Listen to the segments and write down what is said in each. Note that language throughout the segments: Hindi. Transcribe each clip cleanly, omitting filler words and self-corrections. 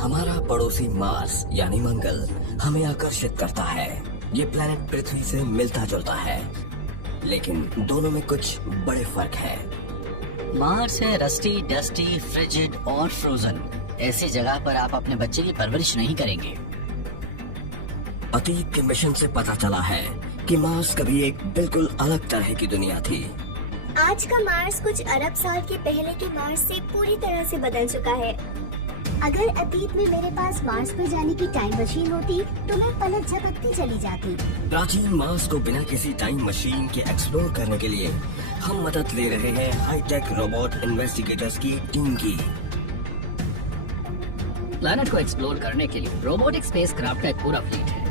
हमारा पड़ोसी मार्स यानी मंगल हमें आकर्षित करता है। ये प्लेनेट पृथ्वी से मिलता जुलता है, लेकिन दोनों में कुछ बड़े फर्क हैं। मार्स है रस्टी, डस्टी, फ्रिजिड और फ्रोजन। ऐसी जगह पर आप अपने बच्चे की परवरिश नहीं करेंगे। अतीत के मिशन से पता चला है कि मार्स कभी एक बिल्कुल अलग तरह की दुनिया थी। आज का मार्स कुछ अरब साल के पहले के मार्स से पूरी तरह से बदल चुका है। अगर अतीत में मेरे पास मार्स पर जाने की टाइम मशीन होती तो मैं पलक झपकती चली जाती। प्राचीन मार्स को बिना किसी टाइम मशीन के एक्सप्लोर करने के लिए हम मदद ले रहे हैं हाईटेक रोबोट इन्वेस्टिगेटर्स की टीम की। प्लैनेट को एक्सप्लोर करने के लिए रोबोटिक स्पेसक्राफ्ट का एक पूरा फ्लीट है।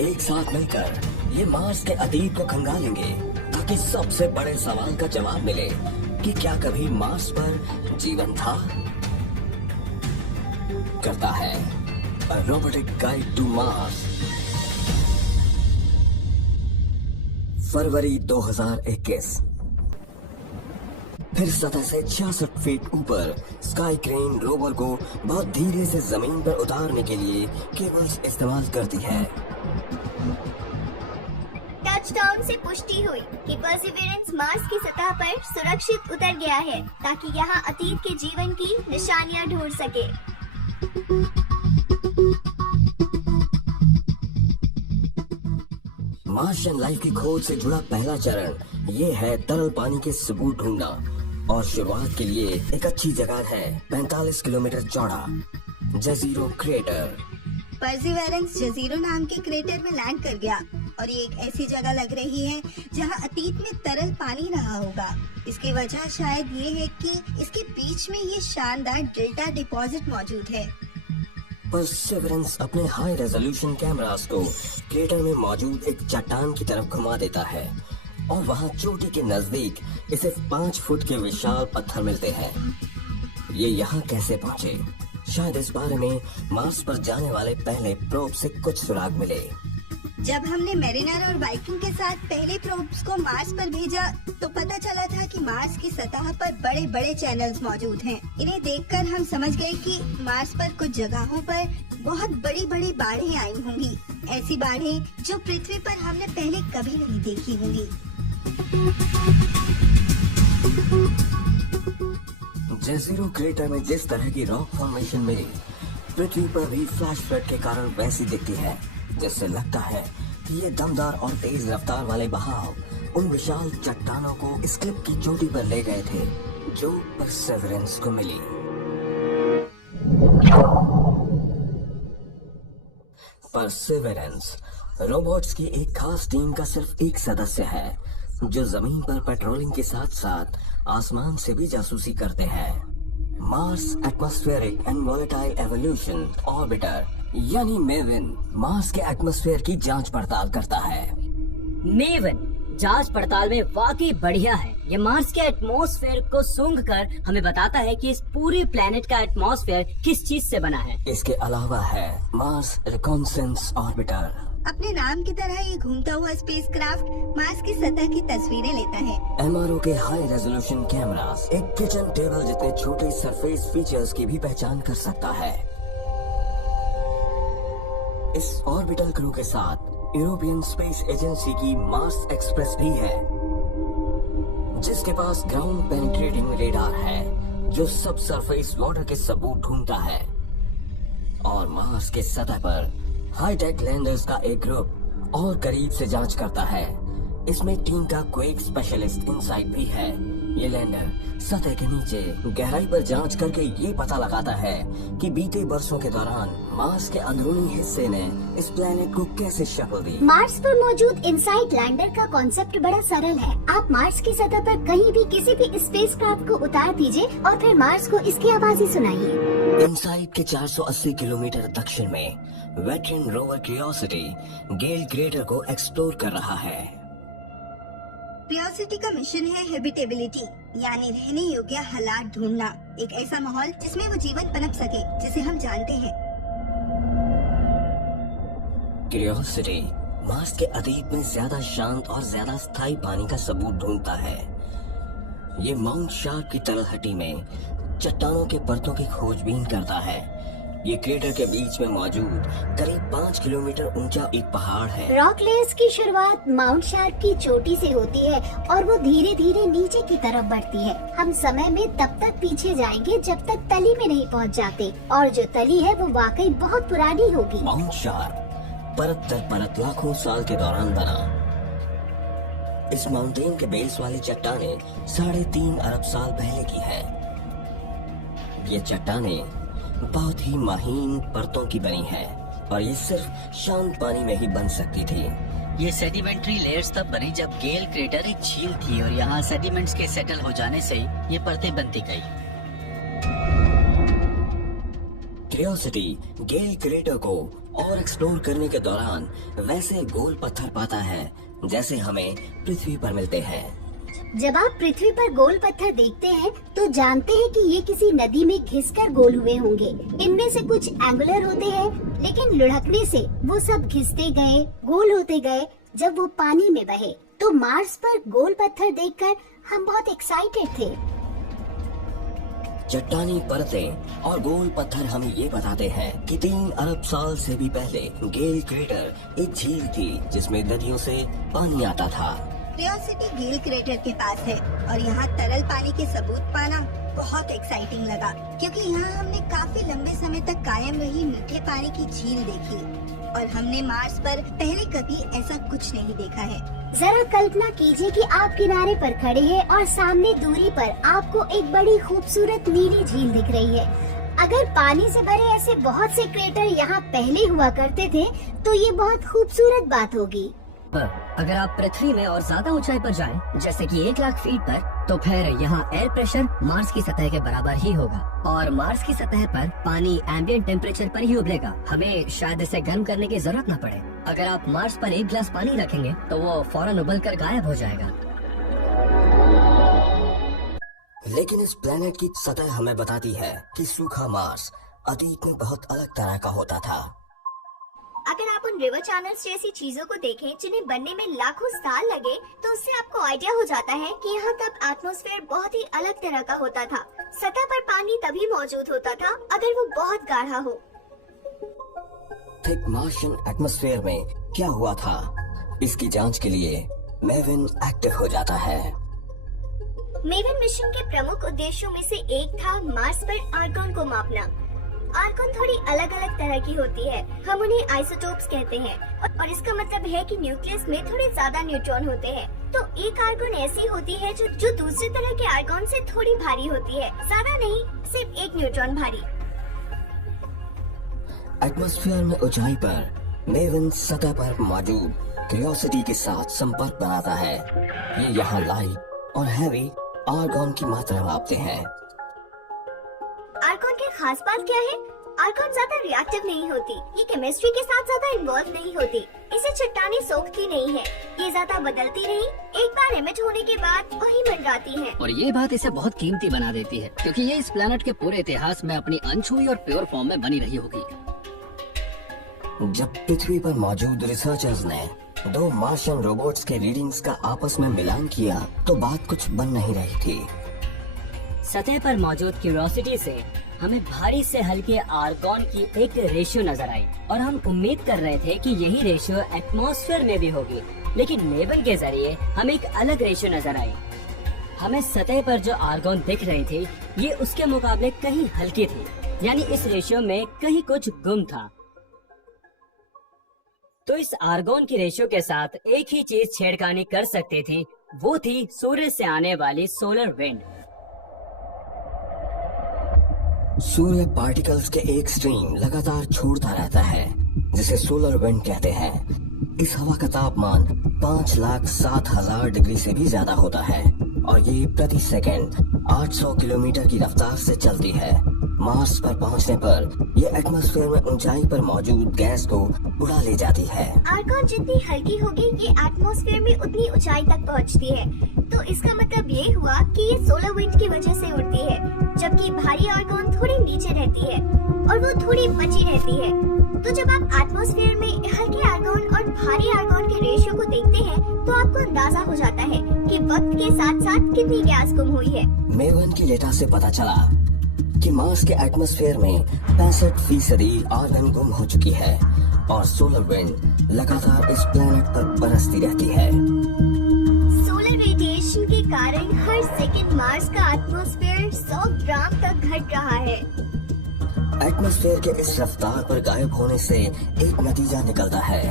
एक साथ मिलकर ये मार्स के अतीत को खंगालेंगे ताकि सबसे बड़े सवाल का जवाब मिले कि क्या कभी मार्स पर जीवन था। करता है रोबोटिक गाइड टू मार्स। फरवरी 2021। फिर सतह से 66 फीट ऊपर स्काई क्रेन रोवर को बहुत धीरे से जमीन पर उतारने के लिए केबल्स इस्तेमाल करती है। टचडाउन से पुष्टि हुई कि परसिवरेंस मार्स की सतह पर सुरक्षित उतर गया है ताकि यहां अतीत के जीवन की निशानियां ढूंढ सके। मार्शियन लाइफ की खोज से जुड़ा पहला चरण ये है तरल पानी के सबूत ढूंढना, और शुरुआत के लिए एक अच्छी जगह है 45 किलोमीटर चौड़ा जजीरो क्रेटर। परसिवरेंस जजीरो नाम के क्रेटर में लैंड कर गया और ये एक ऐसी जगह लग रही है जहां अतीत में तरल पानी रहा होगा। इसकी वजह शायद ये है कि इसके बीच में ये शानदार डेल्टा डिपॉजिट मौजूद है। परसिवरेंस अपने हाई रेजोल्यूशन कैमरास को क्रेटर में मौजूद एक चट्टान की तरफ घुमा देता है और वहां चोटी के नजदीक इसे 5 फुट के विशाल पत्थर मिलते हैं। ये यहाँ कैसे पहुँचे? शायद इस बारे में मार्स पर जाने वाले पहले प्रोब से कुछ सुराग मिले। जब हमने मेरिनर और वाइकिंग के साथ पहले प्रोब्स को मार्स पर भेजा तो पता चला था कि मार्स की सतह पर बड़े बड़े चैनल्स मौजूद हैं। इन्हें देखकर हम समझ गए कि मार्स पर कुछ जगहों पर बहुत बड़ी बड़ी बाढ़ें आई होंगी, ऐसी बाढ़ें जो पृथ्वी पर हमने पहले कभी नहीं देखी होंगी। जजीरो क्रेटर में जिस तरह की रॉक फॉर्मेशन मिली, पृथ्वी पर भी फ्लैश फ्लड के कारण वैसी दिखती है, जिससे लगता है कि ये दमदार और तेज रफ्तार वाले बहाव उन विशाल चट्टानों को इस क्लिप की चोटी पर ले गए थे जो परसिवरेंस को मिली। परसिवरेंस रोबोट्स की एक खास टीम का सिर्फ एक सदस्य है जो जमीन पर पेट्रोलिंग के साथ साथ आसमान से भी जासूसी करते हैं। Mars atmospheric and volatile evolution orbiter यानी मेविन मार्स के एटमॉस्फेयर की जांच पड़ताल करता है। मेविन जांच पड़ताल में वाकई बढ़िया है। ये मार्स के एटमॉस्फेयर को सूंघकर हमें बताता है कि इस पूरी प्लेनेट का एटमॉस्फेयर किस चीज से बना है। इसके अलावा है मार्स रिकॉन्सेंस ऑर्बिटर। अपने नाम की तरह ये घूमता हुआ स्पेसक्राफ्ट मार्स की सतह की तस्वीरें लेता है। एमआरओ के हाई रेजोल्यूशन कैमरास एक किचन टेबल जितने छोटे सरफेस फीचर्स की भी पहचान कर सकता है। इस ऑर्बिटल क्रू के साथ यूरोपियन स्पेस एजेंसी की मार्स एक्सप्रेस भी है, जिसके पास ग्राउंड पेनिट्रेटिंग रेडार है जो सब सरफेस वाटर के सबूत ढूंढता है। और मार्स के सतह पर हाईटेक लैंडर्स का एक ग्रुप और करीब से जांच करता है। इसमें टीम का क्वेक स्पेशलिस्ट इनसाइट भी है। ये लैंडर सतह के नीचे गहराई पर जांच करके ये पता लगाता है कि बीते बरसों के दौरान मार्स के अंदरूनी हिस्से ने इस प्लेनेट को कैसे शक्ल दी। मार्स पर मौजूद इनसाइट लैंडर का कॉन्सेप्ट बड़ा सरल है। आप मार्स की सतह पर कहीं भी किसी भी स्पेसक्राफ्ट को उतार दीजिए और फिर मार्स को इसकी आवाज़ें सुनाइए। इनसाइट के 480 किलोमीटर दक्षिण में वेटरन रोवर क्यूरियोसिटी गेल क्रेटर को एक्सप्लोर कर रहा है। क्यूरियोसिटी का मिशन है हैबिटेबिलिटी यानी रहने योग्य हालात ढूंढना, एक ऐसा माहौल जिसमें वो जीवन पनप सके जिसे हम जानते हैं। क्यूरियोसिटी मार्स के अतीत में ज्यादा शांत और ज्यादा स्थायी पानी का सबूत ढूंढता है। ये माउंट शार्प की तलहटी में चट्टानों के परतों की खोजबीन करता है। ये क्रेटर के बीच में मौजूद करीब 5 किलोमीटर ऊंचा एक पहाड़ है। रॉक लेयर्स की शुरुआत माउंट शार्क की चोटी से होती है और वो धीरे धीरे नीचे की तरफ बढ़ती है। हम समय में तब तक पीछे जाएंगे जब तक तली में नहीं पहुंच जाते, और जो तली है वो वाकई बहुत पुरानी होगी। माउंट शार्क परत दर परत लाखों साल के दौरान बना। इस माउंटेन के बेस वाली चट्टानें 3.5 अरब साल पहले की है। ये चट्टानें बहुत ही महीन परतों की बनी है और ये सिर्फ शांत पानी में ही बन सकती थी। ये सेडिमेंट्री लेयर्स तब बनी जब गेल क्रेटर एक झील थी और यहाँ सेडिमेंट्स के सेटल हो जाने से ये परतें बनती गई। क्यूरियोसिटी गेल क्रेटर को और एक्सप्लोर करने के दौरान वैसे गोल पत्थर पाता है जैसे हमें पृथ्वी पर मिलते हैं। जब आप पृथ्वी पर गोल पत्थर देखते हैं तो जानते हैं कि ये किसी नदी में घिसकर गोल हुए होंगे। इनमें से कुछ एंगुलर होते हैं, लेकिन लुढ़कने से वो सब घिसते गए, गोल होते गए। जब वो पानी में बहे तो मार्स पर गोल पत्थर देखकर हम बहुत एक्साइटेड थे। चट्टानी परतें और गोल पत्थर हमें ये बताते हैं कि 3 अरब साल से भी पहले गेल क्रेटर एक झील थी जिसमें नदियों से पानी आता था। क्यूरियोसिटी गेल क्रेटर के पास है और यहाँ तरल पानी के सबूत पाना बहुत एक्साइटिंग लगा, क्योंकि यहाँ हमने काफी लंबे समय तक कायम रही मीठे पानी की झील देखी और हमने मार्स पर पहले कभी ऐसा कुछ नहीं देखा है। जरा कल्पना कीजिए कि आप किनारे पर खड़े हैं और सामने दूरी पर आपको एक बड़ी खूबसूरत नीली झील दिख रही है। अगर पानी से भरे ऐसे बहुत से क्रेटर यहाँ पहले हुआ करते थे तो ये बहुत खूबसूरत बात होगी। पर अगर आप पृथ्वी में और ज्यादा ऊंचाई पर जाएं, जैसे कि 1 लाख फीट पर, तो फिर यहाँ एयर प्रेशर मार्स की सतह के बराबर ही होगा और मार्स की सतह पर पानी एम्बिएंट टेम्परेचर पर ही उबलेगा। हमें शायद इसे गर्म करने की जरूरत न पड़े। अगर आप मार्स पर 1 गिलास पानी रखेंगे तो वो फौरन उबलकर गायब हो जाएगा। लेकिन इस प्लेनेट की सतह हमें बताती है कि सूखा मार्स अतीत में बहुत अलग तरह का होता था। अगर आप उन रिवर चैनल्स जैसी चीजों को देखें जिन्हें बनने में लाखों साल लगे, तो उससे आपको आइडिया हो जाता है कि यहाँ तब एटमॉस्फेयर बहुत ही अलग तरह का होता था। सतह पर पानी तभी मौजूद होता था अगर वो बहुत गाढ़ा हो। थिक मार्शियन एटमॉस्फेयर में क्या हुआ था, इसकी जांच के लिए मेविन एक्टिव हो जाता है। मेविन मिशन के प्रमुख उद्देश्यों में से एक था मार्स पर आर्गन को मापना। आर्गन थोड़ी अलग अलग तरह की होती है, हम उन्हें आइसोटोप्स कहते हैं और इसका मतलब है कि न्यूक्लियस में थोड़े ज्यादा न्यूट्रॉन होते हैं। तो एक आर्गन ऐसी होती है जो दूसरे तरह के आर्गन से थोड़ी भारी होती है, ज्यादा नहीं, सिर्फ 1 न्यूट्रॉन भारी। एटमॉस्फेयर में ऊंचाई पर मेविन सतह पर मौजूद क्यूरियोसिटी के साथ संपर्क बनाता है। ये यहाँ लाइट और हैवी आर्गन की मात्रा मापते हैं। आर्गन की खास बात क्या है? आर्गन ज्यादा रिएक्टिव नहीं होती, ये केमिस्ट्री के साथ ज्यादा इन्वॉल्व नहीं होती, इसे चट्टानें सोखती नहीं है, ये ज्यादा बदलती नहीं, एक बार इमिट होने के बाद वही मंडराती है। और ये बात इसे बहुत कीमती बना देती है, क्योंकि ये इस प्लेनेट के पूरे इतिहास में अपनी अनछुई और प्योर फॉर्म में बनी रही होगी। जब पृथ्वी पर मौजूद रिसर्चर्स ने 2 मार्शियन रोबोट्स के रीडिंग्स का आपस में मिलान किया तो बात कुछ बन नहीं रही थी। सतह पर मौजूद क्यूरियोसिटी से हमें भारी से हल्के आर्गन की एक रेशियो नजर आई और हम उम्मीद कर रहे थे कि यही रेशियो एटमॉस्फेयर में भी होगी, लेकिन मेविन के जरिए हमें एक अलग रेशियो नजर आई। हमें सतह पर जो आर्गन दिख रहे थे ये उसके मुकाबले कहीं हल्के थे, यानी इस रेशियो में कहीं कुछ गुम था। तो इस आर्गन की रेशियो के साथ एक ही चीज छेड़खानी कर सकते थे, वो थी सूर्य से आने वाली सोलर विंड। सूर्य पार्टिकल्स के एक स्ट्रीम लगातार छोड़ता रहता है जिसे सोलर विंड कहते हैं। इस हवा का तापमान 5,07,000 डिग्री से भी ज्यादा होता है और ये प्रति सेकंड 800 किलोमीटर की रफ्तार से चलती है। मार्स पर पहुंचने पर ये एटमॉस्फेयर में ऊंचाई पर मौजूद गैस को उड़ा ले जाती है। आर्गन जितनी हल्की होगी ये एटमॉस्फेयर में उतनी ऊंचाई तक पहुंचती है। तो इसका मतलब ये हुआ कि ये सोलर विंड की वजह से उड़ती है, जबकि भारी आर्गन थोड़ी नीचे रहती है और वो थोड़ी बची रहती है। तो जब आप एटमॉस्फेयर में हल्के आर्गन और भारी आर्गन के रेशियो को देखते हैं तो आपको अंदाजा हो जाता है कि वक्त के साथ साथ कितनी गैस गुम हुई है। मेविन की डेटा से पता चला कि मार्स के एटमॉस्फेयर में 65% आर्गन गुम हो चुकी है और सोलर विंड लगातार इस प्लैनेट पर बरसती रहती है। सोलर रेडिएशन के कारण हर सेकंड मार्स का एटमॉस्फेयर 100 ग्राम तक घट रहा है। एटमॉस्फेयर के इस रफ्तार पर गायब होने से एक नतीजा निकलता है।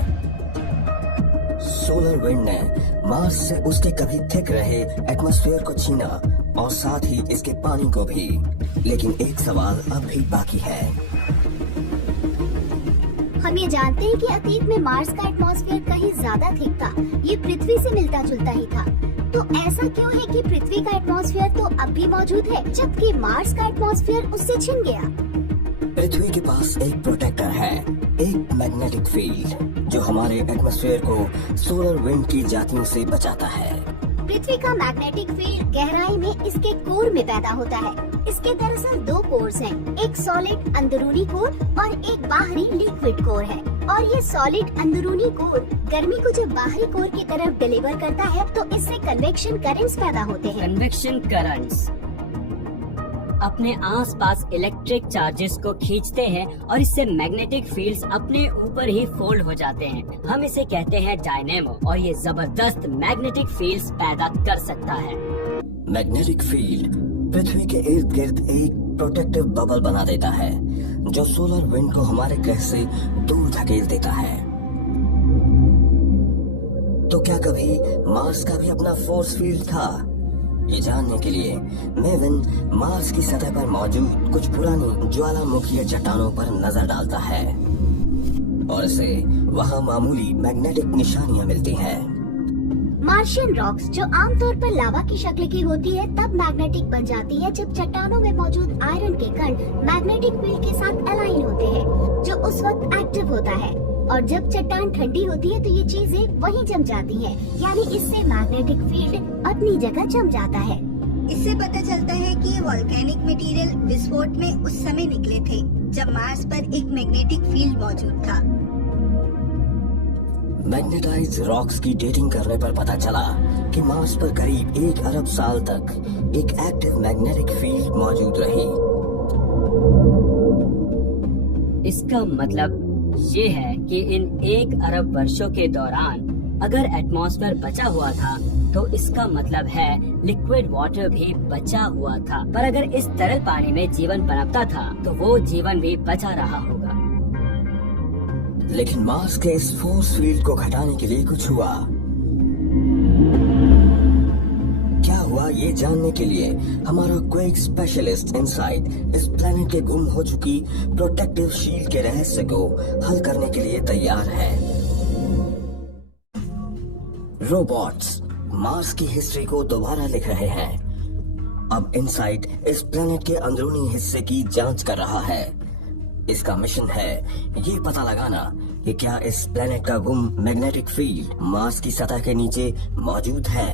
सोलर विंड ने मार्स से उसके कभी थिक रहे एटमॉस्फेयर को छीना और साथ ही इसके पानी को भी। लेकिन एक सवाल अब भी बाकी है। हम ये जानते हैं कि अतीत में मार्स का एटमॉस्फेयर कहीं ज्यादा थिक था। ये पृथ्वी से मिलता जुलता ही था। तो ऐसा क्यों है कि पृथ्वी का एटमॉस्फेयर तो अब भी मौजूद है, जबकि मार्स का एटमॉस्फेयर उससे छिन गया? पृथ्वी के पास एक प्रोटेक्टर है, एक मैग्नेटिक फील्ड जो हमारे एटमॉस्फेयर को सोलर विंड की जातियों से बचाता है। पृथ्वी का मैग्नेटिक फील्ड गहराई में इसके कोर में पैदा होता है। इसके दरअसल 2 कोर्स हैं, एक सॉलिड अंदरूनी कोर और एक बाहरी लिक्विड कोर है। और ये सॉलिड अंदरूनी कोर गर्मी को जब बाहरी कोर की तरफ डिलीवर करता है तो इससे कन्वेक्शन करंट्स पैदा होते हैं। कन्वेक्शन करंट्स अपने आसपास इलेक्ट्रिक चार्जेस को खींचते हैं और इससे मैग्नेटिक फील्ड्स अपने ऊपर ही फोल्ड हो जाते हैं। हम इसे कहते हैं डायनेमो और ये जबरदस्त मैग्नेटिक फील्ड्स पैदा कर सकता है। मैग्नेटिक फील्ड पृथ्वी के इर्द गिर्द एक प्रोटेक्टिव बबल बना देता है जो सोलर विंड को हमारे ग्रह से दूर धकेल देता है। तो क्या कभी मार्स का भी अपना फोर्स फील्ड था? ये जानने के लिए मेविन मार्स की सतह पर मौजूद कुछ पुरानी ज्वालामुखीय चट्टानों पर नजर डालता है और इसे वहाँ मामूली मैग्नेटिक निशानियाँ मिलती हैं। मार्शियन रॉक्स जो आमतौर पर लावा की शक्ल की होती है तब मैग्नेटिक बन जाती है जब चट्टानों में मौजूद आयरन के कण मैग्नेटिक फील्ड के साथ अलाइन होते हैं जो उस वक्त एक्टिव होता है। और जब चट्टान ठंडी होती है तो ये चीजें वहीं जम जाती हैं, यानी इससे मैग्नेटिक फील्ड अपनी जगह जम जाता है। इससे पता चलता है कि ये वॉल्केनिक मटेरियल विस्फोट में उस समय निकले थे जब मार्स पर एक मैग्नेटिक फील्ड मौजूद था। मैग्नेटाइज्ड रॉक्स की डेटिंग करने पर पता चला कि मार्स पर करीब 1 अरब साल तक एक एक्टिव मैग्नेटिक फील्ड मौजूद रही। इसका मतलब ये है कि इन 1 अरब वर्षों के दौरान अगर एटमॉस्फेयर बचा हुआ था तो इसका मतलब है लिक्विड वाटर भी बचा हुआ था। पर अगर इस तरल पानी में जीवन पनपता था तो वो जीवन भी बचा रहा होगा। लेकिन मार्स के इस फोर्स फील्ड को घटाने के लिए कुछ हुआ। क्या हुआ ये जानने के लिए हमारा क्वेक स्पेशलिस्ट इनसाइट इस प्लेनेट के गुम हो चुकी प्रोटेक्टिव शील्ड के रहस्य को हल करने के लिए तैयार है। रोबोट्स मार्स की हिस्ट्री को दोबारा लिख रहे हैं। अब इनसाइट इस प्लेनेट के अंदरूनी हिस्से की जांच कर रहा है। इसका मिशन है ये पता लगाना कि क्या इस प्लेनेट का गुम मैग्नेटिक फील्ड मार्स की सतह के नीचे मौजूद है।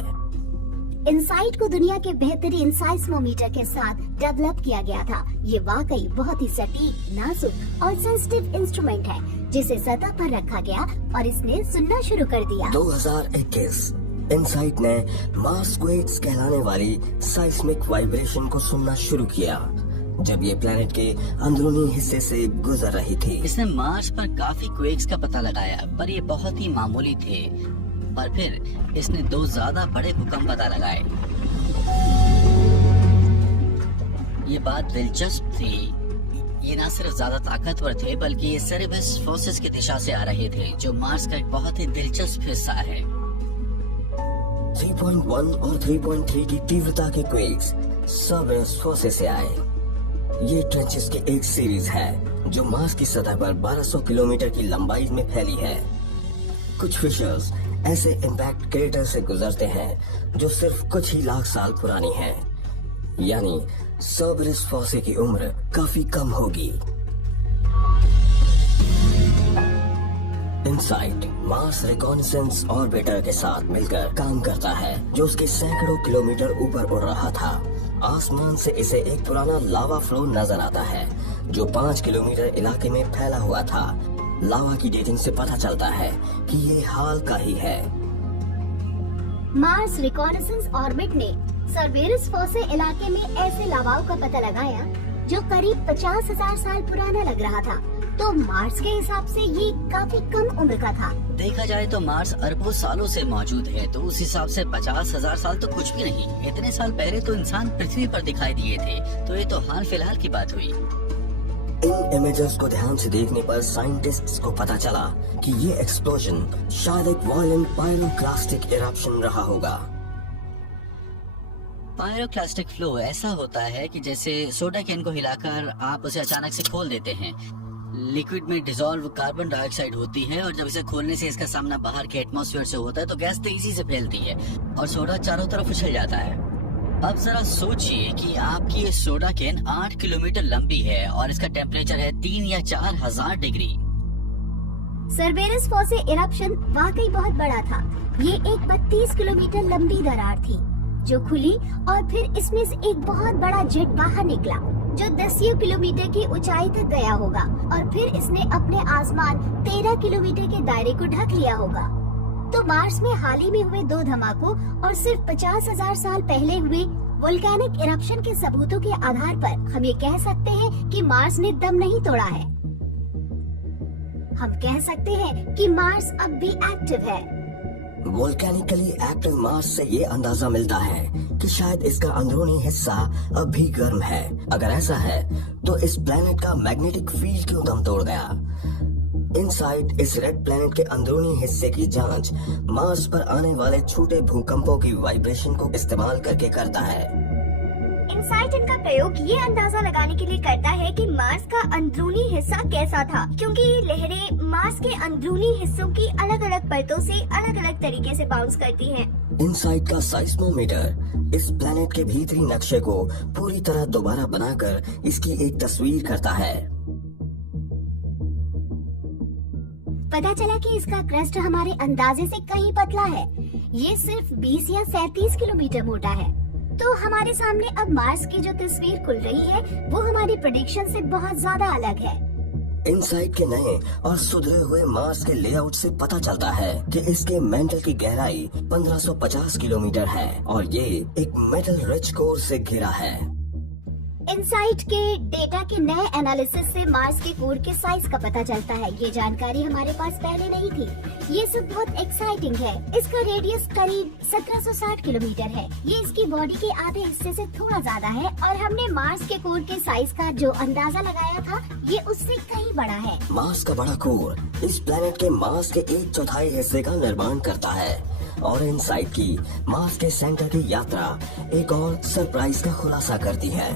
इनसाइट को दुनिया के बेहतरीन साइस्मोमीटर के साथ डेवलप किया गया था। ये वाकई बहुत ही सटीक, नाजुक और सेंसिटिव इंस्ट्रूमेंट है जिसे सतह पर रखा गया और इसने सुनना शुरू कर दिया। 2021 इनसाइट ने मार्स क्वेक्स कहलाने वाली साइस्मिक वाइब्रेशन को सुनना शुरू किया जब ये प्लेनेट के अंदरूनी हिस्से से गुजर रही थी। इसने मार्स पर काफी क्वेक्स का पता लगाया पर ये बहुत ही मामूली थे। पर फिर इसने 2 ज्यादा बड़े भूकंप पता लगाए। ये बात दिलचस्प थी। ये न सिर्फ ज्यादा ताकतवर थे बल्कि ये सेरेबस फोर्सेस की दिशा से आ रहे थे जो मार्स का एक बहुत ही दिलचस्प हिस्सा है। 3.1 और 3.3 की तीव्रता के क्वेक्स सर्बरस फोर्सेस से आए। ये ट्रेंचेस की एक सीरीज है जो मार्स की सतह पर 1200 किलोमीटर की लंबाई में फैली है। कुछ फिशर्स ऐसे इम्पैक्ट क्रेटर से गुजरते हैं जो सिर्फ कुछ ही लाख साल पुरानी है, यानी सर्बरस फोर्से की उम्र काफी कम होगी। इनसाइट मार्स रिकॉनेसेंस ऑर्बिटर के साथ मिलकर काम करता है जो उसके सैकड़ों किलोमीटर ऊपर उड़ रहा था। आसमान से इसे एक पुराना लावा फ्लो नजर आता है जो 5 किलोमीटर इलाके में फैला हुआ था। लावा की डेटिंग से पता चलता है कि ये हाल का ही है। मार्स रिकॉनेसेंस ऑर्बिट ने सर्बेरस फोर्से इलाके में ऐसे लावाओं का पता लगाया जो करीब 50,000 साल पुराना लग रहा था। तो मार्स के हिसाब से ये काफी कम उम्र का था। देखा जाए तो मार्स अरबों सालों से मौजूद है, तो उस हिसाब से 50,000 साल तो कुछ भी नहीं। इतने साल पहले तो इंसान पृथ्वी पर दिखाई दिए थे, तो ये तो हाल फिलहाल की बात हुई। इन इमेजेस को ध्यान से देखने पर साइंटिस्ट्स को पता चला कि ये एक्सप्लोजन शायद एक वायलेंट पायरोक्लास्टिक इरप्शन रहा होगा। पायरोक्लास्टिक फ्लो ऐसा होता है कि जैसे सोडा कैन को हिलाकर आप उसे अचानक से खोल देते हैं। लिक्विड में डिसॉल्व कार्बन डाइऑक्साइड होती है और जब इसे खोलने से इसका सामना बाहर के एटमॉस्फेयर से होता है तो गैस तेजी से फैलती है और सोडा चारों तरफ उछल जाता है। अब जरा सोचिए कि आपकी ये सोडा कैन 8 किलोमीटर लंबी है और इसका टेम्परेचर है 3 या 4,000 डिग्री। सर्बेरस फॉसे इरप्शन वाकई बहुत बड़ा था। ये एक 32 किलोमीटर लंबी दरार थी जो खुली और फिर इसमें से एक बहुत बड़ा जेट बाहर निकला जो 10 किलोमीटर की ऊंचाई तक गया होगा और फिर इसने अपने आसमान 13 किलोमीटर के दायरे को ढक लिया होगा। तो मार्स में हाल ही में हुए 2 धमाकों और सिर्फ 50,000 साल पहले हुए वोल्केनिक इरप्शन के सबूतों के आधार पर हम ये कह सकते हैं कि मार्स ने दम नहीं तोड़ा है। हम कह सकते हैं कि मार्स अब भी एक्टिव है। वोल्केनिकली एक्टिव मार्स से ये अंदाजा मिलता है कि शायद इसका अंदरूनी हिस्सा अब भी गर्म है। अगर ऐसा है तो इस प्लेनेट का मैग्नेटिक फील्ड क्यों दम तोड़ गया? इनसाइड इस रेड प्लेनेट के अंदरूनी हिस्से की जांच मार्स पर आने वाले छोटे भूकंपों की वाइब्रेशन को इस्तेमाल करके करता है। इनसाइट इनका प्रयोग ये अंदाजा लगाने के लिए करता है कि मार्स का अंदरूनी हिस्सा कैसा था, क्योंकि ये लहरें मार्स के अंदरूनी हिस्सों की अलग अलग परतों से अलग अलग तरीके से बाउंस करती हैं। इनसाइट का साइस्मोमीटर इस प्लेनेट के भीतरी नक्शे को पूरी तरह दोबारा बनाकर इसकी एक तस्वीर करता है। पता चला कि इसका क्रस्ट हमारे अंदाजे से कहीं पतला है। ये सिर्फ 20 या 37 किलोमीटर मोटा है। तो हमारे सामने अब मार्स की जो तस्वीर खुल रही है वो हमारी प्रेडिक्शन से बहुत ज्यादा अलग है। इनसाइट के नए और सुधरे हुए मार्स के लेआउट से पता चलता है कि इसके मेंटल की गहराई 1550 किलोमीटर है और ये एक मेटल रिच कोर से घिरा है। इनसाइट के डेटा के नए एनालिसिस से मार्स के कोर के साइज का पता चलता है। ये जानकारी हमारे पास पहले नहीं थी। ये सब बहुत एक्साइटिंग है। इसका रेडियस करीब 1760 किलोमीटर है। ये इसकी बॉडी के आधे हिस्से से थोड़ा ज्यादा है और हमने मार्स के कोर के साइज का जो अंदाजा लगाया था ये उससे कहीं बड़ा है। मार्स का बड़ा कोर इस प्लेनेट के मास के 1/4 हिस्से का निर्माण करता है और इनसाइट की मार्स के सेंटर की यात्रा एक और सरप्राइज का खुलासा करती है।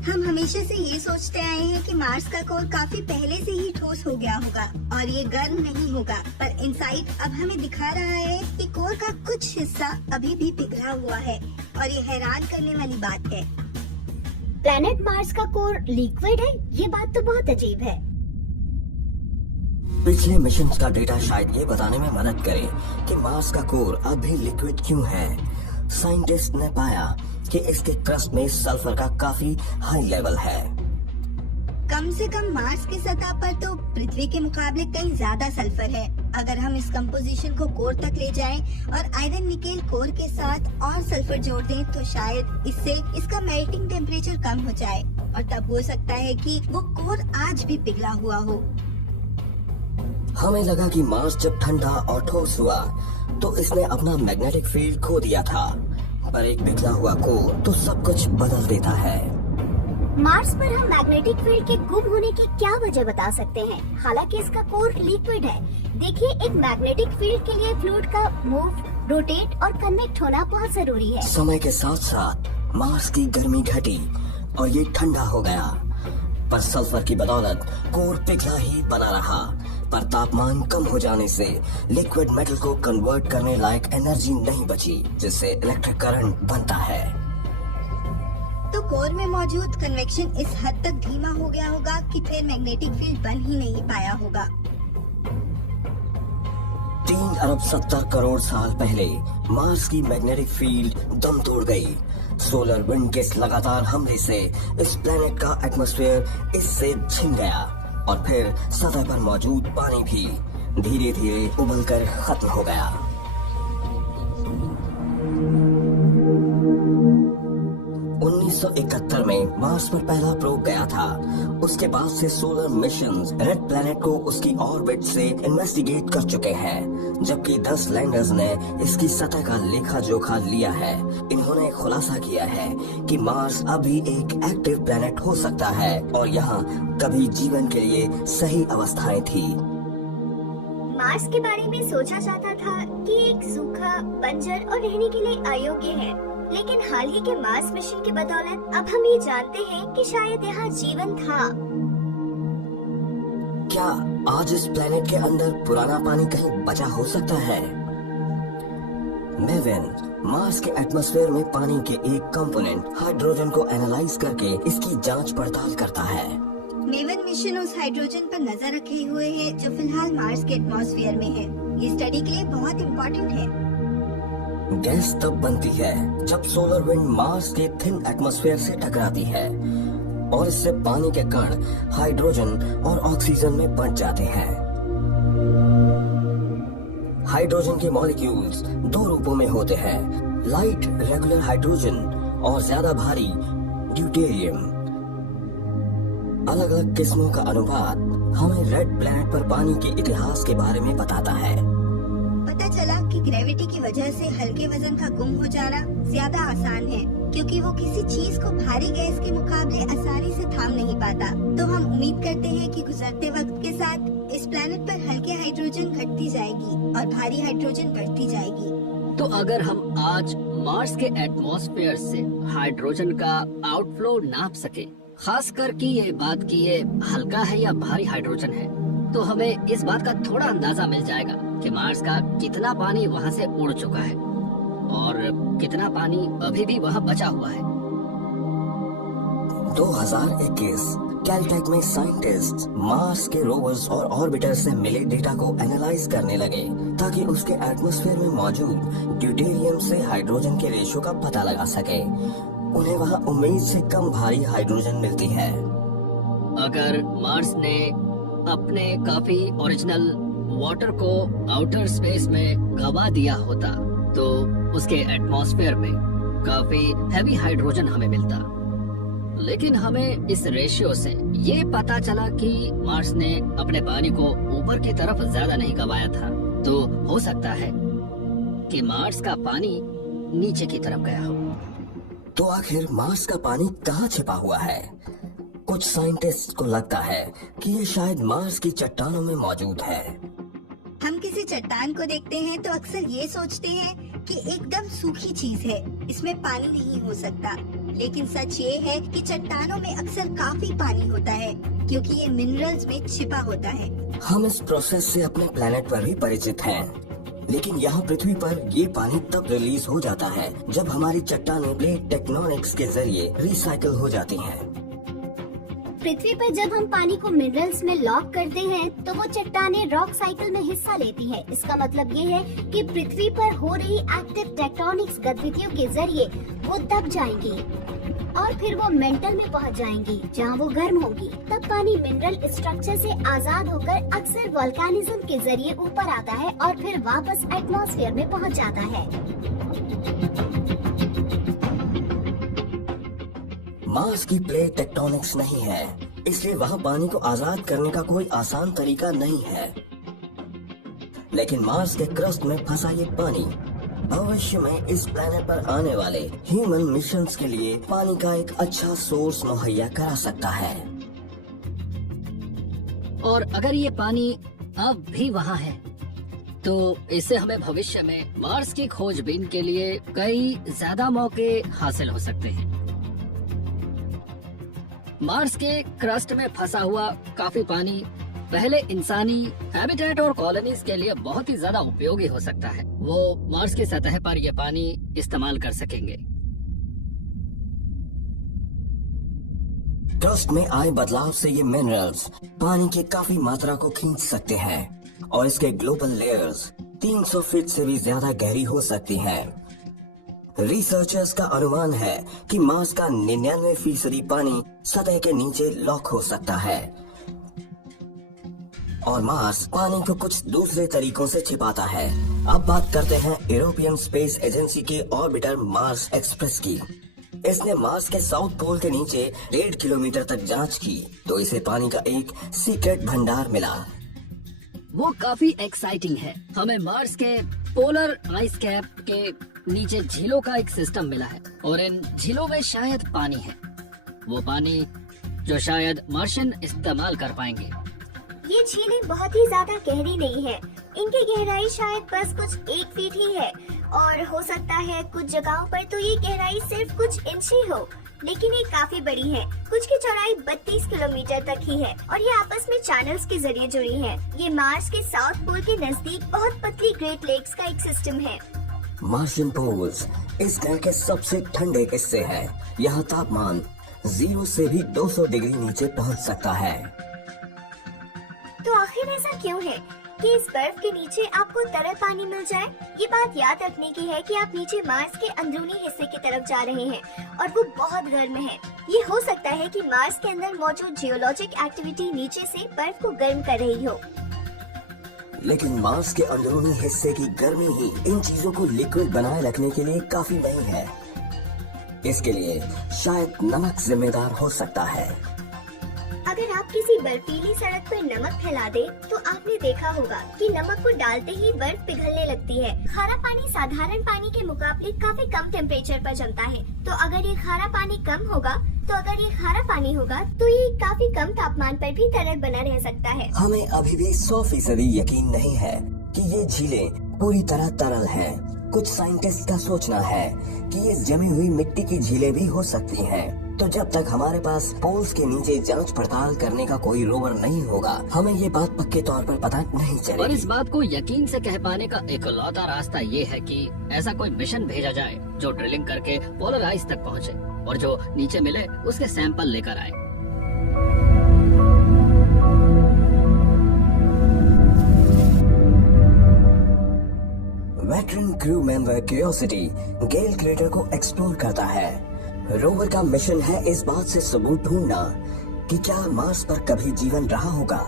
हम हमेशा से ये सोचते आए हैं कि मार्स का कोर काफी पहले से ही ठोस हो गया होगा और ये गर्म नहीं होगा, पर इनसाइट अब हमें दिखा रहा है कि कोर का कुछ हिस्सा अभी भी पिघला हुआ है और ये हैरान करने वाली बात है। प्लेनेट मार्स का कोर लिक्विड है, ये बात तो बहुत अजीब है। पिछले मिशन का डेटा शायद ये बताने में मदद करे कि मार्स का कोर अब भी लिक्विड क्यों है। साइंटिस्ट ने पाया कि इसके क्रस्ट में सल्फर का काफी हाई लेवल है। कम से कम मार्स की सतह पर तो पृथ्वी के मुकाबले कहीं ज्यादा सल्फर है। अगर हम इस कंपोजिशन को कोर तक ले जाएं और आयरन निकेल कोर के साथ और सल्फर जोड़ दें तो शायद इससे इसका मेल्टिंग टेम्परेचर कम हो जाए और तब हो सकता है कि वो कोर आज भी पिघला हुआ हो। हमें लगा कि मार्स जब ठंडा और ठोस हुआ तो इसने अपना मैग्नेटिक फील्ड खो दिया था, पर एक पिघला हुआ कोर तो सब कुछ बदल देता है। मार्स पर हम मैग्नेटिक फील्ड के गुम होने की क्या वजह बता सकते हैं? हालांकि इसका कोर लिक्विड है। देखिए, एक मैग्नेटिक फील्ड के लिए फ्लूइड का मूव, रोटेट और कन्वेक्ट होना बहुत जरूरी है। समय के साथ साथ मार्स की गर्मी घटी और ये ठंडा हो गया, पर सल्फर की बदौलत कोर पिघला ही बना रहा। पर तापमान कम हो जाने से लिक्विड मेटल को कन्वर्ट करने लायक एनर्जी नहीं बची, जिससे इलेक्ट्रिक करंट बनता है। तो कोर में मौजूद कन्वेक्शन इस हद तक धीमा हो गया होगा कि फिर मैग्नेटिक फील्ड बन ही नहीं पाया होगा। 3 अरब 70 करोड़ साल पहले मार्स की मैग्नेटिक फील्ड दम तोड़ गई। सोलर विंड के लगातार हमले से इस प्लेनेट का एटमॉस्फेयर इससे छिन गया और फिर सतह पर मौजूद पानी भी धीरे धीरे उबलकर खत्म हो गया। 19 1971 में मार्स पर पहला प्रोब गया था। उसके बाद से सोलर मिशंस रेड प्लैनेट को उसकी ऑर्बिट से इन्वेस्टिगेट कर चुके हैं, जबकि 10 लैंडर्स ने इसकी सतह का लेखा जोखा लिया है। इन्होंने खुलासा किया है कि मार्स अभी एक एक्टिव प्लैनेट हो सकता है और यहाँ कभी जीवन के लिए सही अवस्थाएं थी। मार्स के बारे में सोचा जाता था कि एक सूखा, बंजर और रहने के लिए अयोग्य है, लेकिन हाल ही के मार्स मिशन की बदौलत अब हम ये जानते हैं कि शायद यहाँ जीवन था। क्या आज इस प्लेनेट के अंदर पुराना पानी कहीं बचा हो सकता है? मेविन मार्स के एटमॉस्फेयर में पानी के एक कंपोनेंट हाइड्रोजन को एनालाइज करके इसकी जांच पड़ताल करता है। मेवन मिशन उस हाइड्रोजन पर नजर रखे हुए है जो फिलहाल मार्स के एटमॉस्फेयर में है। ये स्टडी के लिए बहुत इम्पोर्टेंट है। गैस तब बनती है जब सोलर विंड मार्स के थिन एटमॉस्फेयर से टकराती है और इससे पानी के कण हाइड्रोजन और ऑक्सीजन में बंट जाते हैं। हाइड्रोजन के मॉलिक्यूल्स दो रूपों में होते हैं, लाइट रेगुलर हाइड्रोजन और ज्यादा भारी ड्यूटेरियम। अलग अलग किस्मों का अनुपात हमें रेड प्लैनेट पर पानी के इतिहास के बारे में बताता है। पता चला कि ग्रेविटी की वजह से हल्के वजन का गुम हो जाना ज्यादा आसान है, क्योंकि वो किसी चीज को भारी गैस के मुकाबले आसानी से थाम नहीं पाता। तो हम उम्मीद करते हैं कि गुजरते वक्त के साथ इस प्लैनेट पर हल्के हाइड्रोजन घटती जाएगी और भारी हाइड्रोजन बढ़ती जाएगी। तो अगर हम आज मार्स के एटमॉस्फेयर से हाइड्रोजन का आउटफ्लो नाप सके, खास कर की ये बात कि ये हल्का है या भारी हाइड्रोजन है, तो हमें इस बात का थोड़ा अंदाजा मिल जाएगा कि मार्स का कितना पानी वहाँ से उड़ चुका है और कितना पानी अभी भी वहाँ बचा हुआ है। 2021 कैलटेक में साइंटिस्ट मार्स के रोवर्स और ऑर्बिटर से मिले डेटा को एनालाइज करने लगे ताकि उसके एटमॉस्फेयर में मौजूद ड्यूटेरियम से हाइड्रोजन के रेशो का पता लगा सके। उन्हें वहाँ उम्मीद से कम भारी हाइड्रोजन मिलती है। अगर मार्स ने अपने काफी ओरिजिनल वाटर को आउटर स्पेस में गवा दिया होता तो उसके एटमॉस्फेयर में काफी हैवी हाइड्रोजन हमें मिलता। लेकिन हमें इस रेशियो से ये पता चला कि मार्स ने अपने पानी को ऊपर की तरफ ज्यादा नहीं गवाया था, तो हो सकता है कि मार्स का पानी नीचे की तरफ गया हो। तो आखिर मार्स का पानी कहाँ छिपा हुआ है? कुछ साइंटिस्ट को लगता है कि ये शायद मार्स की चट्टानों में मौजूद है। हम किसी चट्टान को देखते हैं तो अक्सर ये सोचते हैं कि एकदम सूखी चीज है, इसमें पानी नहीं हो सकता। लेकिन सच ये है कि चट्टानों में अक्सर काफी पानी होता है, क्योंकि ये मिनरल्स में छिपा होता है। हम इस प्रोसेस से अपने प्लेनेट पर भी परिचित हैं, लेकिन यहाँ पृथ्वी पर ये पानी तब रिलीज हो जाता है जब हमारी चट्टानें प्लेट टेक्टोनिक्स के जरिए रिसाइकिल हो जाती हैं। पृथ्वी पर जब हम पानी को मिनरल्स में लॉक करते हैं तो वो चट्टानें रॉक साइकिल में हिस्सा लेती हैं। इसका मतलब ये है कि पृथ्वी पर हो रही एक्टिव टेक्टोनिक्स गतिविधियों के जरिए वो दब जाएंगी और फिर वो मेंटल में पहुंच जाएंगी जहां वो गर्म होंगी। तब पानी मिनरल स्ट्रक्चर से आजाद होकर अक्सर वोल्केनिज्म के जरिए ऊपर आता है और फिर वापस एटमॉस्फेयर में पहुंच जाता है। मार्स की प्लेट टेक्टोनिक्स नहीं है, इसलिए वहाँ पानी को आजाद करने का कोई आसान तरीका नहीं है। लेकिन मार्स के क्रस्ट में फंसा ये पानी भविष्य में इस प्लेनेट पर आने वाले ह्यूमन मिशंस के लिए पानी का एक अच्छा सोर्स मुहैया करा सकता है। और अगर ये पानी अब भी वहाँ है तो इससे हमें भविष्य में मार्स की खोजबीन के लिए कई ज्यादा मौके हासिल हो सकते हैं। मार्स के क्रस्ट में फंसा हुआ काफी पानी पहले इंसानी हैबिटेट और कॉलोनीज के लिए बहुत ही ज्यादा उपयोगी हो सकता है। वो मार्स की सतह पर यह पानी इस्तेमाल कर सकेंगे। क्रस्ट में आए बदलाव से ये मिनरल्स पानी की काफी मात्रा को खींच सकते हैं और इसके ग्लोबल लेयर्स 300 फीट से भी ज्यादा गहरी हो सकती हैं। रिसर्चर्स का अनुमान है कि मार्स का 99% पानी सतह के नीचे लॉक हो सकता है और मार्स पानी को कुछ दूसरे तरीकों से छिपाता है। अब बात करते हैं यूरोपियन स्पेस एजेंसी के ऑर्बिटर मार्स एक्सप्रेस की। इसने मार्स के साउथ पोल के नीचे 1.5 किलोमीटर तक जांच की तो इसे पानी का एक सीक्रेट भंडार मिला। वो काफी एक्साइटिंग है। हमें मार्स के पोलर आइस कैप के नीचे झीलों का एक सिस्टम मिला है और इन झीलों में शायद पानी है, वो पानी जो शायद मार्शियन इस्तेमाल कर पाएंगे। ये झीलें बहुत ही ज्यादा गहरी नहीं है, इनकी गहराई शायद बस कुछ 1 फीट ही है और हो सकता है कुछ जगहों पर तो ये गहराई सिर्फ कुछ इंच ही हो, लेकिन ये काफी बड़ी है। कुछ की चौड़ाई 32 किलोमीटर तक ही है और ये आपस में चैनल्स के जरिए जुड़ी है। ये मार्स के साउथ पोल के नजदीक बहुत पतली ग्रेट लेक्स का एक सिस्टम है। मार्शियन पोल्स इस ग्रह के सबसे ठंडे हिस्से हैं। यहाँ तापमान 0 से भी 200 डिग्री नीचे पहुँच सकता है। तो आखिर ऐसा क्यों है कि इस बर्फ के नीचे आपको तरल पानी मिल जाए? ये बात याद रखने की है कि आप नीचे मार्स के अंदरूनी हिस्से की तरफ जा रहे हैं और वो बहुत गर्म है। ये हो सकता है कि मार्स के अंदर मौजूद जियोलॉजिक एक्टिविटी नीचे से बर्फ को गर्म कर रही हो। लेकिन मार्स के अंदरूनी हिस्से की गर्मी ही इन चीजों को लिक्विड बनाए रखने के लिए काफी नहीं है। इसके लिए शायद नमक जिम्मेदार हो सकता है। अगर आप किसी बर्फीली सड़क पर नमक फैला दें, तो आपने देखा होगा कि नमक को डालते ही बर्फ पिघलने लगती है। खारा पानी साधारण पानी के मुकाबले काफी कम टेम्परेचर पर जमता है, तो अगर ये खारा पानी होगा तो ये काफी कम तापमान पर भी तरल बना रह सकता है। हमें अभी भी 100% यकीन नहीं है कि ये झीलें पूरी तरह तरल हैं। कुछ साइंटिस्ट का सोचना है कि ये जमी हुई मिट्टी की झीलें भी हो सकती हैं। तो जब तक हमारे पास पोल्स के नीचे जांच पड़ताल करने का कोई रोवर नहीं होगा, हमें ये बात पक्के तौर पर पता नहीं चलेगी। और इस बात को यकीन से कह पाने का इकलौता रास्ता ये है कि ऐसा कोई मिशन भेजा जाए जो ड्रिलिंग करके पोलर आइस तक पहुंचे और जो नीचे मिले उसके सैंपल लेकर आए। वेटरन क्रू मेंबर क्यूरियोसिटी गेल क्रेटर को एक्सप्लोर करता है। रोवर का मिशन है इस बात से सबूत ढूंढना कि क्या मार्स पर कभी जीवन रहा होगा।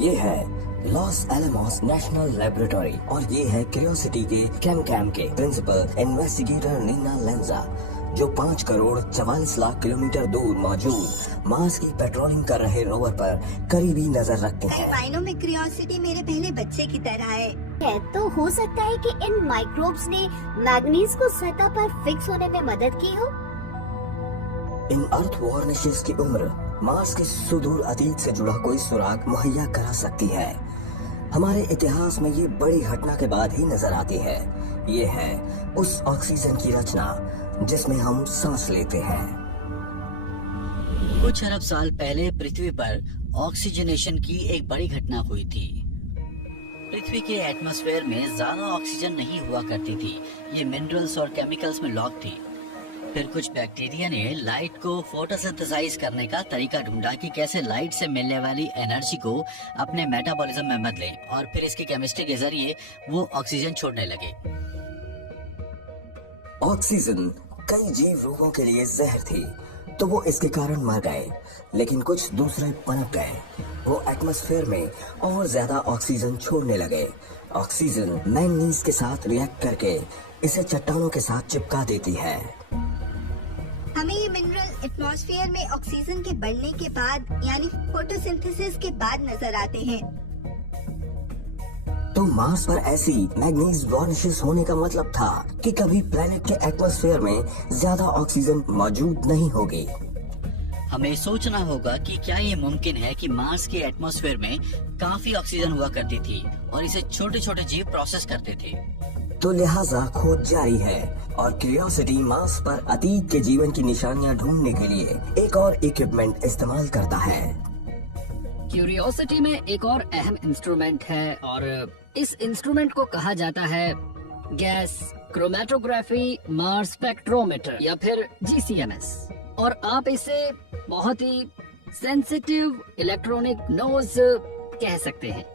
ये है लॉस एलमोस नेशनल लेबोरेटरी और ये है क्यूरियोसिटी के कैम के प्रिंसिपल इन्वेस्टिगेटर नीना लेंजा, जो 5 करोड़ 44 लाख किलोमीटर दूर मौजूद मार्स की पेट्रोलिंग कर रहे रोवर पर करीबी नजर रखते हैं। मायनों में क्यूरियोसिटी मेरे पहले बच्चे की तरह है। तो हो सकता है कि इन माइक्रोब्स ने मैग्नीज को सतह पर फिक्स होने में मदद की हो। इन अर्थ वार्निशेस की उम्र मार्स के सुदूर अतीत से जुड़ा कोई सुराग मुहैया करा सकती है। हमारे इतिहास में ये बड़ी घटना के बाद ही नजर आती है। ये है उस ऑक्सीजन की रचना जिसमें हम सांस लेते हैं। कुछ अरब साल पहले पृथ्वी पर ऑक्सीजनेशन की एक बड़ी घटना हुई थी। पृथ्वी के एटमॉस्फेयर में ज्यादा ऑक्सीजन नहीं हुआ करती थी। ये मिनरल्स और केमिकल्स में लॉक थी। फिर कुछ बैक्टीरिया ने लाइट को फोटोसिंथेसाइज करने का तरीका ढूंढा कि कैसे लाइट से मिलने वाली एनर्जी को अपने मेटाबॉलिज्म में बदलें और फिर इसकी केमिस्ट्री के जरिए वो ऑक्सीजन छोड़ने लगे। ऑक्सीजन कई जीव रूपों के लिए जहर थी, तो वो इसके कारण मर गए, लेकिन कुछ दूसरे पनप गए। वो एटमॉस्फेयर में और ज्यादा ऑक्सीजन छोड़ने लगे। ऑक्सीजन मैंगनीज के साथ रिएक्ट करके इसे चट्टानों के साथ चिपका देती है। हमें ये मिनरल एटमॉस्फेयर में ऑक्सीजन के बढ़ने के बाद यानी फोटोसिंथेसिस के बाद नजर आते हैं। तो मार्स पर ऐसी मैग्नीज वार्निशेस होने का मतलब था कि कभी प्लेनेट के एटमॉस्फेयर में ज्यादा ऑक्सीजन मौजूद नहीं होगी। हमें सोचना होगा कि क्या ये मुमकिन है कि मार्स के एटमॉस्फेयर में काफी ऑक्सीजन हुआ करती थी और इसे छोटे छोटे जीव प्रोसेस करते थे। तो लिहाजा खोज जारी है और क्यूरियोसिटी मार्स पर अतीत के जीवन की निशानियां ढूंढने के लिए एक और इक्विपमेंट इस्तेमाल करता है। क्यूरियोसिटी में एक और अहम इंस्ट्रूमेंट है और इस इंस्ट्रूमेंट को कहा जाता है गैस क्रोमेटोग्राफी मार्स स्पेक्ट्रोमीटर या फिर GCMS, और आप इसे बहुत ही सेंसिटिव इलेक्ट्रॉनिक नोज कह सकते हैं।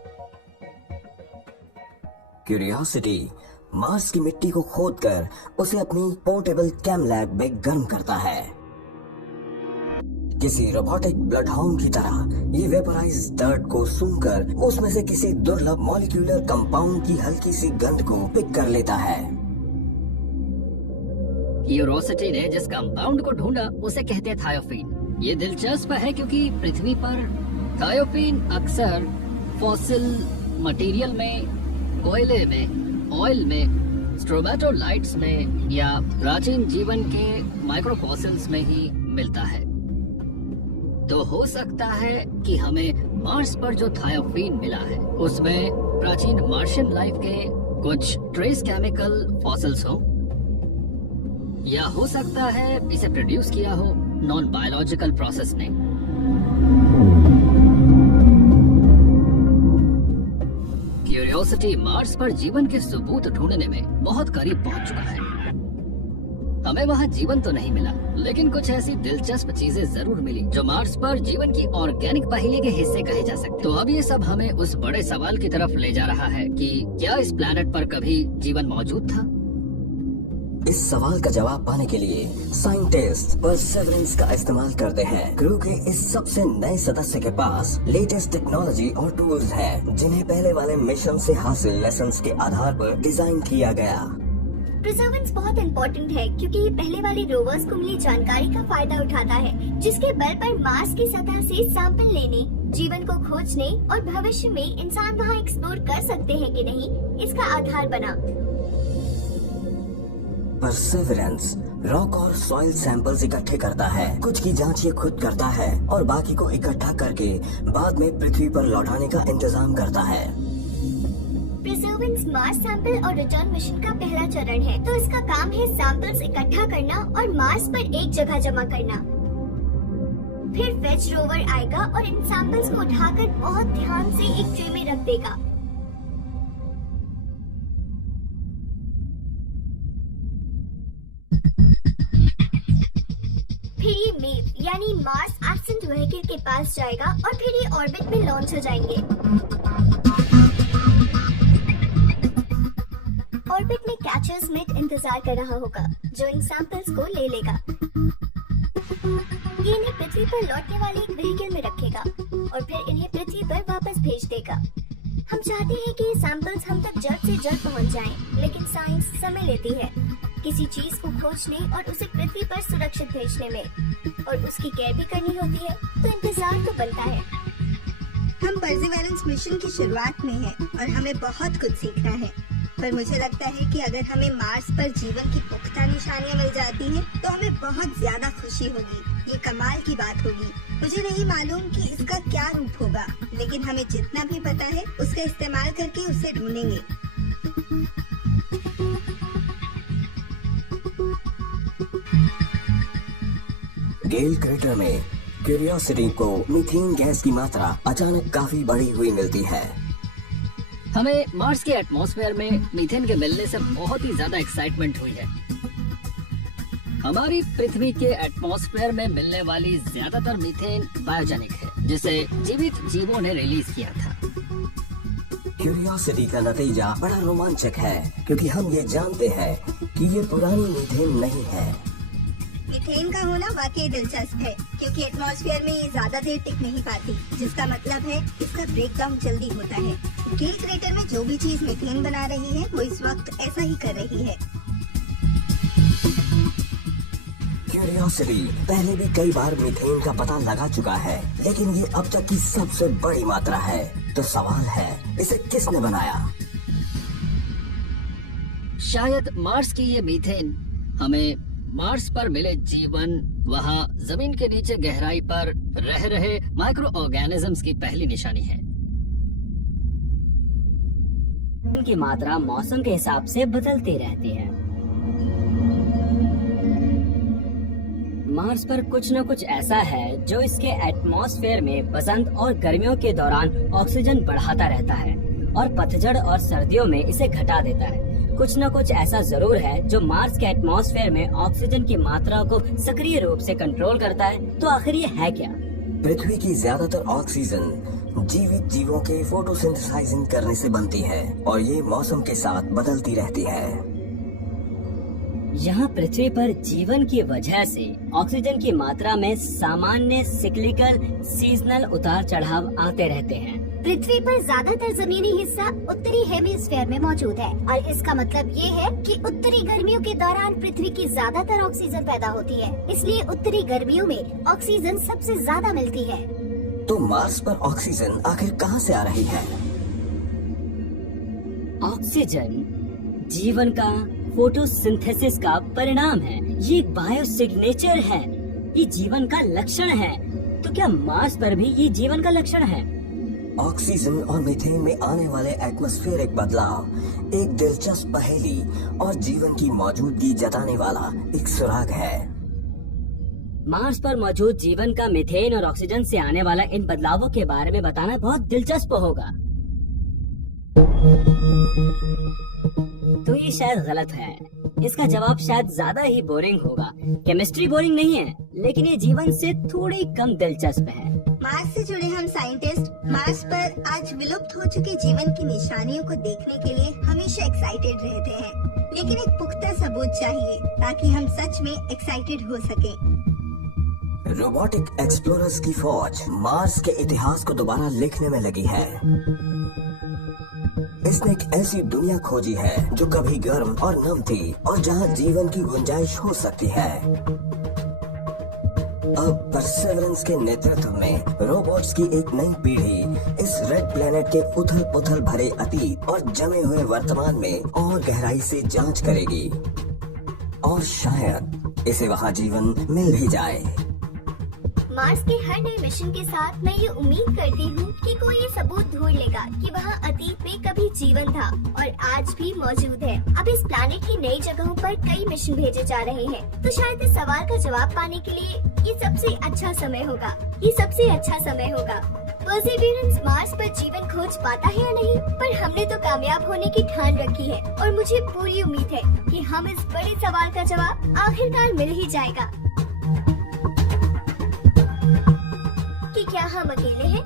क्यूरियोसिटी मार्स की मिट्टी को खोदकर उसे अपनी पोर्टेबल कैम लैब में गर्म करता है। किसी रोबोटिक ब्लड हाउंड की तरह ये वेपराइज डर्ट को सूंघकर उसमें से किसी दुर्लभ मॉलिक्यूलर कंपाउंड की हल्की सी गंध को पिक कर लेता है। क्यूरोसिटी ने जिस कंपाउंड को ढूंढा उसे कहते हैं थायोफीन। ये दिलचस्प है क्योंकि पृथ्वी पर थायोफीन अक्सर फॉसिल मटेरियल में, कोयले में, ऑयल में, स्ट्रोमेटोलाइट्स में या प्राचीन जीवन के माइक्रोफॉसिल्स में ही मिलता है। तो हो सकता है कि हमें मार्स पर जो थायोफीन मिला है उसमें प्राचीन मार्शियन लाइफ के कुछ ट्रेस केमिकल फॉसिल्स हो, या हो सकता है इसे प्रोड्यूस किया हो नॉन बायोलॉजिकल प्रोसेस ने। क्यूरियोसिटी मार्स पर जीवन के सबूत ढूंढने में बहुत करीब पहुंच चुका है। हमें वहां जीवन तो नहीं मिला, लेकिन कुछ ऐसी दिलचस्प चीजें जरूर मिली जो मार्स पर जीवन की ऑर्गेनिक पहेली के हिस्से कहे जा सकते। तो अब ये सब हमें उस बड़े सवाल की तरफ ले जा रहा है कि क्या इस प्लैनेट पर कभी जीवन मौजूद था? इस सवाल का जवाब पाने के लिए साइंटिस्ट परसेवरेंस का इस्तेमाल करते हैं। क्रू के इस सबसे नए सदस्य के पास लेटेस्ट टेक्नोलॉजी और टूल्स हैं, जिन्हें पहले वाले मिशन से हासिल लेसन्स के आधार पर डिजाइन किया गया। परसेवरेंस बहुत इम्पोर्टेंट है क्योंकि ये पहले वाले रोवर्स को मिली जानकारी का फायदा उठाता है, जिसके बल पर मार्स की सतह से सैंपल लेने, जीवन को खोजने और भविष्य में इंसान वहाँ एक्सप्लोर कर सकते हैं कि नहीं, इसका आधार बना। परसेवरेंस रॉक और सॉइल सैंपल्स इकट्ठे करता है, कुछ की जांच ये खुद करता है और बाकी को इकट्ठा करके बाद में पृथ्वी पर लौटाने का इंतजाम करता है। परसेवरेंस मार्स सैंपल और रिटर्न मिशन का पहला चरण है, तो इसका काम है सैंपल्स इकट्ठा करना और मार्स पर एक जगह जमा करना। फिर फेच रोवर आएगा और इन सैंपल्स को उठाकर बहुत ध्यान से एक ट्रे में रख देगा। फिर ये मेव यानी मार्स एब्सेंट व्हीकल के पास जाएगा और फिर ये ऑर्बिट में लॉन्च हो जाएंगे। ऑर्बिट में कैचर स्मिथ इंतजार कर रहा होगा जो इन सैंपल्स को ले लेगा। ये इन्हें पृथ्वी पर लौटने वाले एक व्हीकल में रखेगा और फिर इन्हें पृथ्वी पर वापस भेज देगा। हम चाहते हैं कि ये सैंपल्स हम तक जल्द से जल्द पहुंच जाएं, लेकिन साइंस समय लेती है किसी चीज को खोजने और उसे पृथ्वी पर सुरक्षित भेजने में, और उसकी केयर भी करनी होती है, तो इंतजार तो बनता है। हम परसेवरेंस मिशन की शुरुआत में हैं और हमें बहुत कुछ सीखना है, पर मुझे लगता है कि अगर हमें मार्स पर जीवन की पुख्ता निशानियां मिल जाती हैं, तो हमें बहुत ज्यादा खुशी होगी। ये कमाल की बात होगी। मुझे नहीं मालूम कि इसका क्या रूप होगा, लेकिन हमें जितना भी पता है उसका इस्तेमाल करके उसे ढूंढेंगे। गेल क्रेटर में क्यूरियोसिटी को मीथेन गैस की मात्रा अचानक काफी बढ़ी हुई मिलती है। हमें मार्स के एटमॉस्फेयर में मीथेन के मिलने से बहुत ही ज्यादा एक्साइटमेंट हुई है। हमारी पृथ्वी के एटमॉस्फेयर में मिलने वाली ज्यादातर मीथेन बायोजेनिक है, जिसे जीवित जीवों ने रिलीज किया था। क्यूरियोसिटी का नतीजा बड़ा रोमांचक है क्योंकि हम ये जानते हैं कि ये पुरानी मीथेन नहीं है। मीथेन का होना वाकई दिलचस्प है क्योंकि एटमॉस्फेयर में ये ज्यादा देर टिक नहीं पाती, जिसका मतलब है इसका ब्रेकडाउन जल्दी होता है। गेल क्रेटर में जो भी चीज मीथेन बना रही है वो इस वक्त ऐसा ही कर रही है। क्यूरियोसिटी पहले भी कई बार मीथेन का पता लगा चुका है, लेकिन ये अब तक की सबसे बड़ी मात्रा है। तो सवाल है, इसे किसने बनाया? शायद मार्स की ये मीथेन हमें मार्स पर मिले जीवन, वहाँ जमीन के नीचे गहराई पर रह रहे माइक्रो ऑर्गेनिजम्स की पहली निशानी है। इनकी मात्रा मौसम के हिसाब से बदलती रहती है। मार्स पर कुछ न कुछ ऐसा है जो इसके एटमॉस्फेयर में बसंत और गर्मियों के दौरान ऑक्सीजन बढ़ाता रहता है और पतझड़ और सर्दियों में इसे घटा देता है। कुछ न कुछ ऐसा जरूर है जो मार्स के एटमॉस्फेयर में ऑक्सीजन की मात्रा को सक्रिय रूप से कंट्रोल करता है। तो आखिर ये है क्या? पृथ्वी की ज्यादातर ऑक्सीजन जीवित जीवों के फोटोसिंथेसाइजिंग करने से बनती है और ये मौसम के साथ बदलती रहती है। यहाँ पृथ्वी पर जीवन की वजह से ऑक्सीजन की मात्रा में सामान्य सिक्लिकल सीजनल उतार चढ़ाव आते रहते हैं। पृथ्वी पर ज्यादातर जमीनी हिस्सा उत्तरी हेमिस्फीयर में मौजूद है और इसका मतलब ये है कि उत्तरी गर्मियों के दौरान पृथ्वी की ज्यादातर ऑक्सीजन पैदा होती है, इसलिए उत्तरी गर्मियों में ऑक्सीजन सबसे ज्यादा मिलती है। तो मार्स पर ऑक्सीजन आखिर कहां से आ रही है? ऑक्सीजन जीवन का फोटोसिंथेसिस का परिणाम है। ये एक बायो सिग्नेचर है, ये जीवन का लक्षण है। तो क्या मार्स पर भी ये जीवन का लक्षण है? ऑक्सीजन और मीथेन में आने वाले एटमॉस्फेरिक बदलाव एक दिलचस्प पहेली और जीवन की मौजूदगी जताने वाला एक सुराग है। मार्स पर मौजूद जीवन का मीथेन और ऑक्सीजन से आने वाला इन बदलावों के बारे में बताना बहुत दिलचस्प होगा। तो ये शायद गलत है। इसका जवाब शायद ज्यादा ही बोरिंग होगा। केमिस्ट्री बोरिंग नहीं है, लेकिन ये जीवन से थोड़ी कम दिलचस्प है। मार्स से जुड़े हम साइंटिस्ट मार्स पर आज विलुप्त हो चुके जीवन की निशानियों को देखने के लिए हमेशा एक्साइटेड रहते हैं, लेकिन एक पुख्ता सबूत चाहिए ताकि हम सच में एक्साइटेड हो सके। रोबोटिक एक्सप्लोरर्स की फौज मार्स के इतिहास को दोबारा लिखने में लगी है। इसने एक ऐसी दुनिया खोजी है जो कभी गर्म और नम थी और जहां जीवन की गुंजाइश हो सकती है। अब परसेवरेंस के नेतृत्व में रोबोट्स की एक नई पीढ़ी इस रेड प्लेनेट के उथल पुथल भरे अतीत और जमे हुए वर्तमान में और गहराई से जांच करेगी और शायद इसे वहां जीवन मिल भी जाए। मार्स के हर नए मिशन के साथ मैं ये उम्मीद करती हूँ कि कोई ये सबूत ढूंढ लेगा कि वहाँ अतीत में कभी जीवन था और आज भी मौजूद है। अब इस प्लैनेट की नई जगहों पर कई मिशन भेजे जा रहे हैं, तो शायद इस सवाल का जवाब पाने के लिए ये सबसे अच्छा समय होगा। परसेवरेंस मार्स पर जीवन खोज पाता है या नहीं, पर हमने तो कामयाब होने की ठान रखी है और मुझे पूरी उम्मीद है कि हम इस बड़े सवाल का जवाब आखिरकार मिल ही जाएगा कि क्या हम अकेले हैं